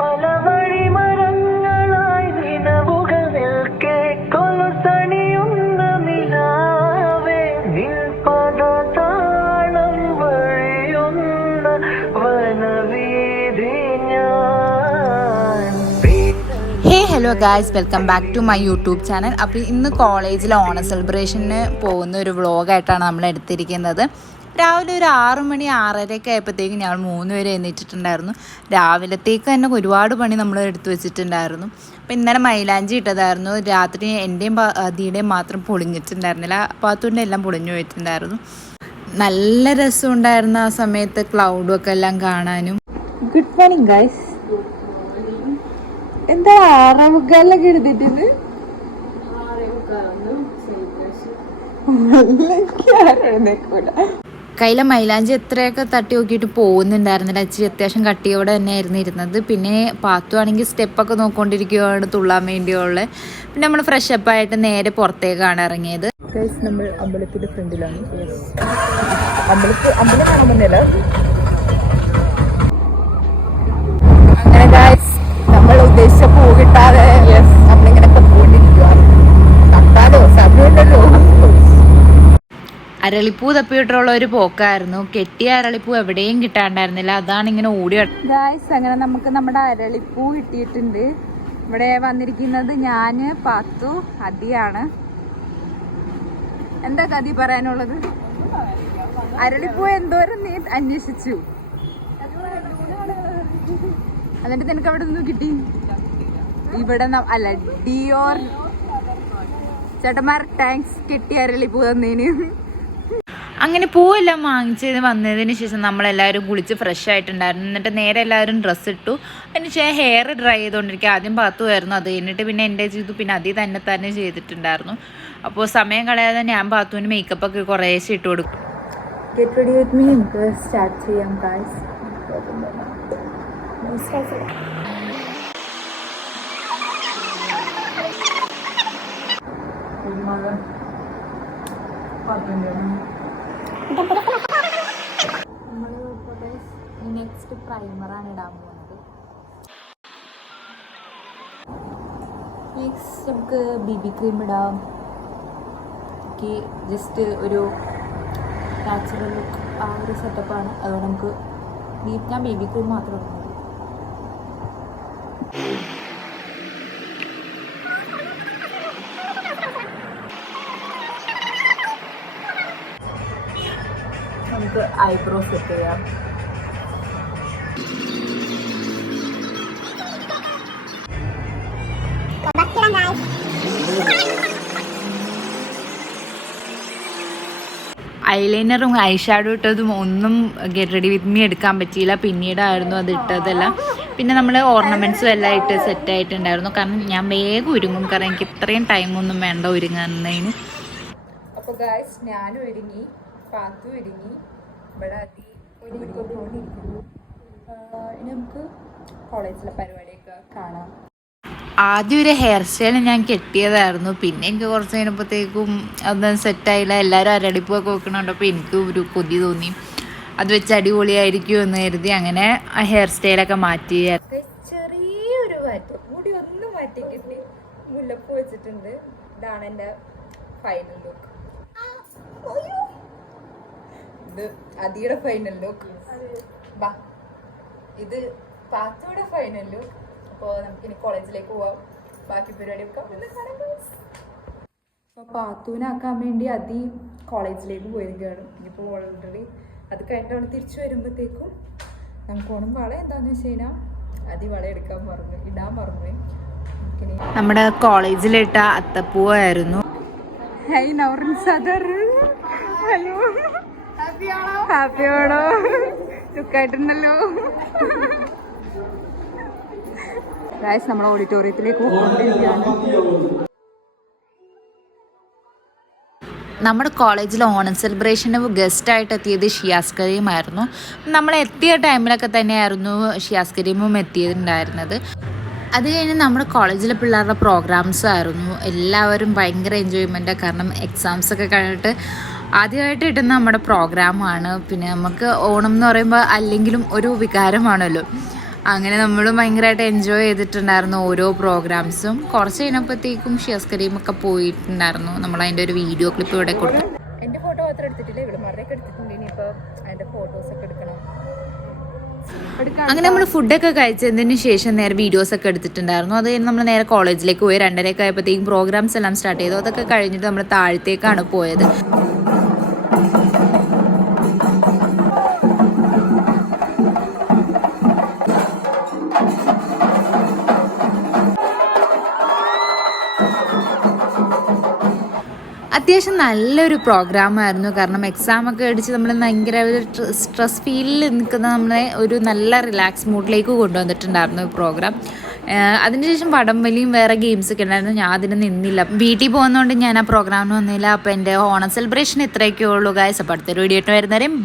പല വഴിമരങ്ങളായി നിലവുകൾ നിൽക്കെ കൊലുസണിയുന്ന നിലാവേ നിൽപദതാളം വഴിയുന്ന വനവീഥി ഞാൻ. Hey hello guys, welcome back to my YouTube channel. അപ്പോൾ ഇന്ന് കോളേജിൽ ഓണം സെലിബ്രേഷന് പോകുന്ന ഒരു വ്ളോഗായിട്ടാണ് നമ്മൾ എടുത്തിരിക്കുന്നത്. രാവിലെ ഒരു 6 മണി 6:30 ആയപ്പോഴത്തേക്കും ഞങ്ങൾ 3 പേര് എണീറ്റിട്ടുണ്ടായിരുന്നു. രാവിലത്തേക്ക് തന്നെ ഒരുപാട് പണി നമ്മൾ എടുത്തു വെച്ചിട്ടുണ്ടായിരുന്നു. അപ്പോൾ ഇന്നലെ മൈലാഞ്ചി ഇട്ടതായിരുന്നു. രാത്രി എൻ്റെയും അതിയുടെയും മാത്രം പൊളിഞ്ഞിട്ടുണ്ടായിരുന്നില്ല, പാത്തുവിൻ്റെ എല്ലാം പൊളിഞ്ഞു പോയിട്ടുണ്ടായിരുന്നു. നല്ല രസമുണ്ടായിരുന്നു ആ സമയത്ത് ക്ലൗഡും ഒക്കെ എല്ലാം കാണാനും. Good morning guys. എന്താ 6:45 എടുത്തിട്ട് കയ്യിലെ മൈലാഞ്ചി എത്രയൊക്കെ തട്ടി നോക്കിയിട്ട് പോകുന്നുണ്ടായിരുന്നില്ല. അച്ചി അത്യാവശ്യം കട്ടിയോടെ തന്നെയായിരുന്നു ഇരുന്നത്. പിന്നെ പാത്തു ആണെങ്കിൽ സ്റ്റെപ്പൊക്കെ നോക്കിക്കൊണ്ടിരിക്കുകയാണ് തുള്ളാൻ വേണ്ടിയുള്ള. പിന്നെ നമ്മൾ ഫ്രഷപ്പ് ആയിട്ട് നേരെ പുറത്തേക്കാണ് ഇറങ്ങിയത്. നമ്മൾ അമ്പലത്തിന്റെ ഫ്രണ്ടിലാണ്. അമ്പലം കാണാൻ വന്നില്ല. അങ്ങനെ ഗായ്സ്, നമ്മൾ ഉദ്ദേശിച്ച പൂ കിട്ടാതെ നമ്മളിങ്ങനെ പൊക്കോണ്ടിരിക്കുകയാണ്. തട്ടാലോ സമയമുണ്ടല്ലോ. അരളിപ്പൂ തപ്പിയിട്ടുള്ള ഒരു പോക്കായിരുന്നു. കെട്ടിയ അരളിപ്പൂ എവിടെയും കിട്ടാണ്ടായിരുന്നില്ല. അതാണ് ഇങ്ങനെ ഓടി. ഗായ്സ്, അങ്ങനെ നമുക്ക് നമ്മുടെ അരളിപ്പൂ കിട്ടിയിട്ടുണ്ട്. ഇവിടെ വന്നിരിക്കുന്നത് ഞാന്, പാത്തു, അതിയാണ്. എന്താ കതി പറയാനുള്ളത്? അരളിപ്പൂ എന്തോരം നീ അന്വേഷിച്ചു, എന്നിട്ട് നിനക്ക് അവിടെ നിന്ന് കിട്ടി? ഇവിടെ അല്ല, ഡിയോർ ചേട്ടന്മാർ താങ്ക്സ്, കെട്ടിയ അരളിപ്പൂ തന്നേന്. അങ്ങനെ പൂവെല്ലാം വാങ്ങിച്ച് വന്നതിന് ശേഷം നമ്മളെല്ലാവരും കുളിച്ച് ഫ്രഷ് ആയിട്ടുണ്ടായിരുന്നു. എന്നിട്ട് നേരെ എല്ലാവരും ഡ്രസ്സ് ഇട്ടു. അതിന് ശേഷം ഹെയർ ഡ്രൈ ചെയ്തുകൊണ്ടിരിക്കുക. ആദ്യം പാത്തുമായിരുന്നു, അത് കഴിഞ്ഞിട്ട് പിന്നെ എൻ്റെ ചെയ്തു, പിന്നെ അതിൽ തന്നെ ചെയ്തിട്ടുണ്ടായിരുന്നു. അപ്പോൾ സമയം കളയാതെ ഞാൻ പാത്തുവിന് മേക്കപ്പൊക്കെ കുറേശ്ശെ ഇട്ട് കൊടുക്കും. ഗെറ്റ് റെഡി വിത്ത് മീ, നമുക്ക് സ്റ്റാർട്ട് ചെയ്യാം ഗായ്സ്. നെക്സ്റ്റ് പ്രൈമറാണ് ഇടാൻ പോകുന്നത്. നെക്സ്റ്റ് നമുക്ക് BB ക്രീം ഇടാം. ജസ്റ്റ് ഒരു നാച്ചുറൽ ലുക്ക്, ആ ഒരു സെറ്റപ്പാണ്. അതുകൊണ്ട് നമുക്ക് ഞാൻ BB ക്രീം മാത്രം ഇടുന്നത്. നമുക്ക് ഐബ്രോ സെറ്റ് ചെയ്യാം. ഐലൈനറും ഐ ഷാഡോ ഇട്ടതും ഒന്നും ഗെറ്റ് റെഡി വിത്ത് മീ എടുക്കാൻ പറ്റിയില്ല. പിന്നീടായിരുന്നു അത് ഇട്ടതെല്ലാം. പിന്നെ നമ്മൾ ഓർണമെൻറ്റ്സും എല്ലാം ഇട്ട് സെറ്റായിട്ടുണ്ടായിരുന്നു. കാരണം ഞാൻ വേഗം ഒരുങ്ങും, കാരണം എനിക്ക് ഇത്രയും ടൈമൊന്നും വേണ്ട ഒരുങ്ങുന്നതിന്. അപ്പോൾ ഗായ്സ്, ഞാനും ഒരുങ്ങി, പാത്തു ഒരുങ്ങി, ഇവിടെ ഒരുങ്ങിക്കൊണ്ടിരിക്കുന്നു. ഇനി നമുക്ക് കോളേജിലെ പരിപാടിയൊക്കെ കാണാം. ആദ്യം ഒരു ഹെയർ സ്റ്റൈൽ ഞാൻ കെട്ടിയതായിരുന്നു. പിന്നെ എനിക്ക് കുറച്ച് കഴിഞ്ഞപ്പോഴത്തേക്കും അതൊന്നും സെറ്റായില്ല. എല്ലാവരും അരളിപ്പൊക്കെ വെക്കണുണ്ട്. അപ്പോൾ എനിക്ക് ഒരു കൊതി തോന്നി, അത് വെച്ച് അടിപൊളിയായിരിക്കും എന്ന് കരുതി അങ്ങനെ ആ ഹെയർ സ്റ്റൈലൊക്കെ മാറ്റി. ചെറിയൊരു മാറ്റം, മുടി ഒന്ന് മാറ്റി കിട്ടി, മുല്ലപ്പ് വെച്ചിട്ടുണ്ട്. ഇതാണ് എൻ്റെ ഫൈനൽ ലുക്ക്. ഇത് അതിയുടെ ഫൈനൽ ലുക്ക്. ഇത് പാത്തുയുടെ ഫൈനൽ ലുക്ക്. അപ്പോൾ നമുക്കിനി കോളേജിലേക്ക് പോവാം, ബാക്കി പരിപാടിയൊക്കെ അപ്പോൾ പാത്തുവിനാക്കാൻ വേണ്ടി അതി കോളേജിലേക്ക് പോയിരിക്കുകയാണ്. ഇനിയിപ്പോൾ ഓൾറെഡി അത് കഴിഞ്ഞിട്ട് അവൾ തിരിച്ചു വരുമ്പോഴത്തേക്കും നമുക്ക് ഓണം വള എന്താണെന്ന് വെച്ച് കഴിഞ്ഞാൽ അതി വള ഇടാൻ മറന്നു. നമ്മുടെ കോളേജിലിട്ട അത്തപ്പൂവായിരുന്നു. ഹലോ, ഹാപ്പിയാണോ? ലുക്കായിട്ടുണ്ടല്ലോ. ഗായ്സ്, നമ്മുടെ ഓഡിറ്റോറിയത്തിലേക്ക് പോയിക്കൊണ്ടിരിക്കുകയാണ്. നമ്മുടെ കോളേജിൽ ഓണം സെലിബ്രേഷന് ഗസ്റ്റായിട്ട് എത്തിയത് ഷിയാസ് കരീമായിരുന്നു. നമ്മൾ എത്തിയ ടൈമിലൊക്കെ തന്നെയായിരുന്നു ഷിയാസ് കരീമും എത്തിയിട്ടുണ്ടായിരുന്നത്. അത് കഴിഞ്ഞ് നമ്മുടെ കോളേജിലെ പിള്ളേരുടെ പ്രോഗ്രാംസ് ആയിരുന്നു. എല്ലാവരും ഭയങ്കര എൻജോയ്മെൻറ്റാണ്, കാരണം എക്സാംസൊക്കെ കഴിഞ്ഞിട്ട് ആദ്യമായിട്ട് കിട്ടുന്ന നമ്മുടെ പ്രോഗ്രാമാണ്. പിന്നെ നമുക്ക് ഓണം എന്ന് പറയുമ്പോൾ അല്ലെങ്കിലും ഒരു വികാരമാണല്ലോ. അങ്ങനെ നമ്മൾ ഭയങ്കരമായിട്ട് എൻജോയ് ചെയ്തിട്ടുണ്ടായിരുന്നു ഓരോ പ്രോഗ്രാംസും. കുറച്ച് കഴിഞ്ഞപ്പോഴത്തേക്കും ഷിയാസ് കരീമൊക്കെ പോയിട്ടുണ്ടായിരുന്നു. നമ്മൾ അതിൻ്റെ ഒരു വീഡിയോ ക്ലിപ്പ് ഇവിടെ കൊടുത്തു. എൻ്റെ ഫോട്ടോ മാത്രം എടുത്തിട്ടില്ല, ഇവിടെമാരുടെയൊക്കെ എടുത്തിട്ടുണ്ട്. ഇനിയിപ്പോൾ അതിൻ്റെ ഫോട്ടോസൊക്കെ എടുക്കണം. അങ്ങനെ നമ്മൾ ഫുഡൊക്കെ കഴിച്ചതിന് ശേഷം നേരെ വീഡിയോസൊക്കെ എടുത്തിട്ടുണ്ടായിരുന്നു. അത് കഴിഞ്ഞ് നമ്മൾ നേരെ കോളേജിലേക്ക് പോയി. 2:30 ആയപ്പോഴത്തേക്കും പ്രോഗ്രാംസ് എല്ലാം സ്റ്റാർട്ട് ചെയ്തു. അതൊക്കെ കഴിഞ്ഞിട്ട് നമ്മൾ താഴത്തേക്കാണ് പോയത്. അത്യാവശ്യം നല്ലൊരു പ്രോഗ്രാമായിരുന്നു. കാരണം എക്സാമൊക്കെ അടിച്ച് നമ്മൾ ഭയങ്കര ഒരു സ്ട്രെസ് ഫീലിൽ നിൽക്കുന്ന നമ്മളെ ഒരു നല്ല റിലാക്സ് മൂഡിലേക്ക് കൊണ്ടുവന്നിട്ടുണ്ടായിരുന്നു ഈ പ്രോഗ്രാം. അതിനുശേഷം വടംവലിയും വേറെ ഗെയിംസൊക്കെ ഉണ്ടായിരുന്നു. ഞാൻ അതിന് നിന്നില്ല, വീട്ടിൽ പോകുന്നതുകൊണ്ട് ഞാൻ ആ പ്രോഗ്രാമിന് വന്നില്ല. അപ്പോൾ എൻ്റെ ഓണം സെലിബ്രേഷൻ ഇത്രയൊക്കെ ഉള്ളൂ ഗായ്സ്. അപ്പോൾ അടുത്തൊരു വീഡിയോ ആയിട്ട് വരുന്നവരെയും